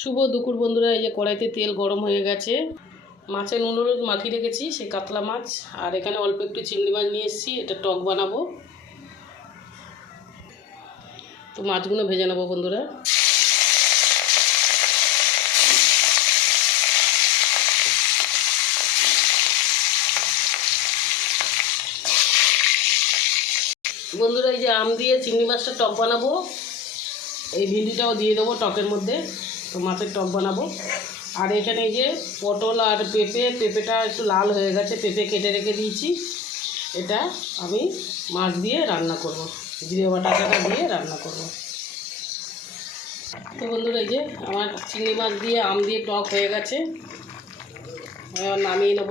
শুভ দুপুর বন্ধুরা। এই যে কড়াইতে তেল গরম হয়ে গেছে, মাছের নুন হলুদ মাখিয়ে রেখেছি সেই কাতলা মাছ, আর এখানে অল্প একটু চিংড়ি মাছ নিয়ে এসেছি, এটা টক বানাবো। তো মাছগুলো ভেজে নেবো বন্ধুরা। বন্ধুরা এই যে আম দিয়ে চিংড়ি মাছটা টক বানাবো, এই ভিন্ডিটাও দিয়ে দেবো টকের মধ্যে। তো মাছের টক বানাবো। আর এখানে এই যে পটল আর পেঁপেটা একটু লাল হয়ে গেছে, পেঁপে কেটে রেখে দিয়েছি। এটা আমি মাছ দিয়ে রান্না করব, জিরে বাটাটা দিয়ে রান্না করব। তো বন্ধুরা এই যে আমার চিংড়ি মাছ দিয়ে আম দিয়ে টক হয়ে গেছে, আমি আবার নামিয়ে নেব।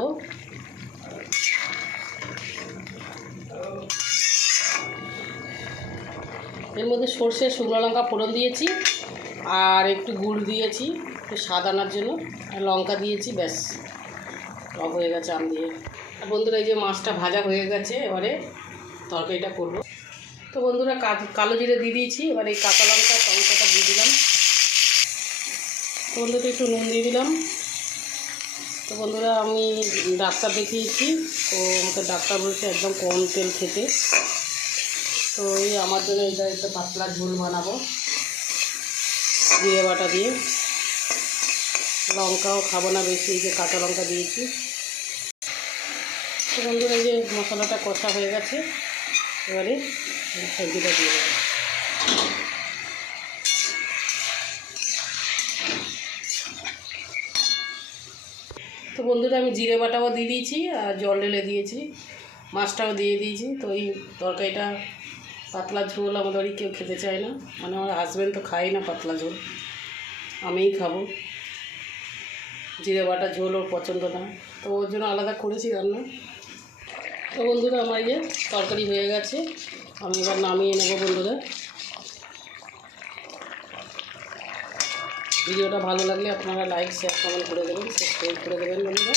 এর মধ্যে সর্ষে শুকনো লঙ্কা ফোড়ন দিয়েছি, আর একটু গুড় দিয়েছি একটু স্বাদ আনার জন্য, আর লঙ্কা দিয়েছি, ব্যাস টক হয়ে গেছে আম দিয়ে। আর বন্ধুরা এই যে মাছটা ভাজা হয়ে গেছে, এবারে তরকারিটা করব। তো বন্ধুরা কালো জিরে দিয়ে দিয়েছি, এবার এই কাঁচা লঙ্কা টমেটোটা দিয়ে দিলাম। তো বন্ধুরা একটু নুন দিয়ে দিলাম। তো বন্ধুরা আমি ডাক্তার দেখিয়েছি, তো আমাকে ডাক্তার বলছে একদম কম তেল খেতে। তো এই আমার জন্য এটা একটা পাতলা ঝোল বানাবো জিরে বাটা দিয়ে। লঙ্কাও খাবো না বেশি, এই যে কাঁচা লঙ্কা দিয়েছি। তো বন্ধুরা এই যে মশলাটা কষা হয়ে গেছে, এবারে সবজিটা দিয়ে দেবো। তো বন্ধুরা আমি জিরে বাটাও দিয়ে দিয়েছি, আর জল ঢেলে দিয়েছি, মাছটাও দিয়ে দিয়েছি। তো এই তরকারিটা পাতলা ঝোল আমাদের বাড়ি কেউ খেতে চায় না, মানে আমার হাজব্যান্ড তো খায় না পাতলা ঝোল, আমিই খাবো। জিরে বাটা ঝোল ওর পছন্দ না, তো ওর জন্য আলাদা করেছি রান্না। তো বন্ধুরা আমার এই যে তরকারি হয়ে গেছে, আমি এবার নামিয়ে নেবো বন্ধুরা। ভিডিওটা ভালো লাগলে আপনারা লাইক শেয়ার কমেন্ট করে দেবেন, সাবস্ক্রাইব করে দেবেন বন্ধুরা।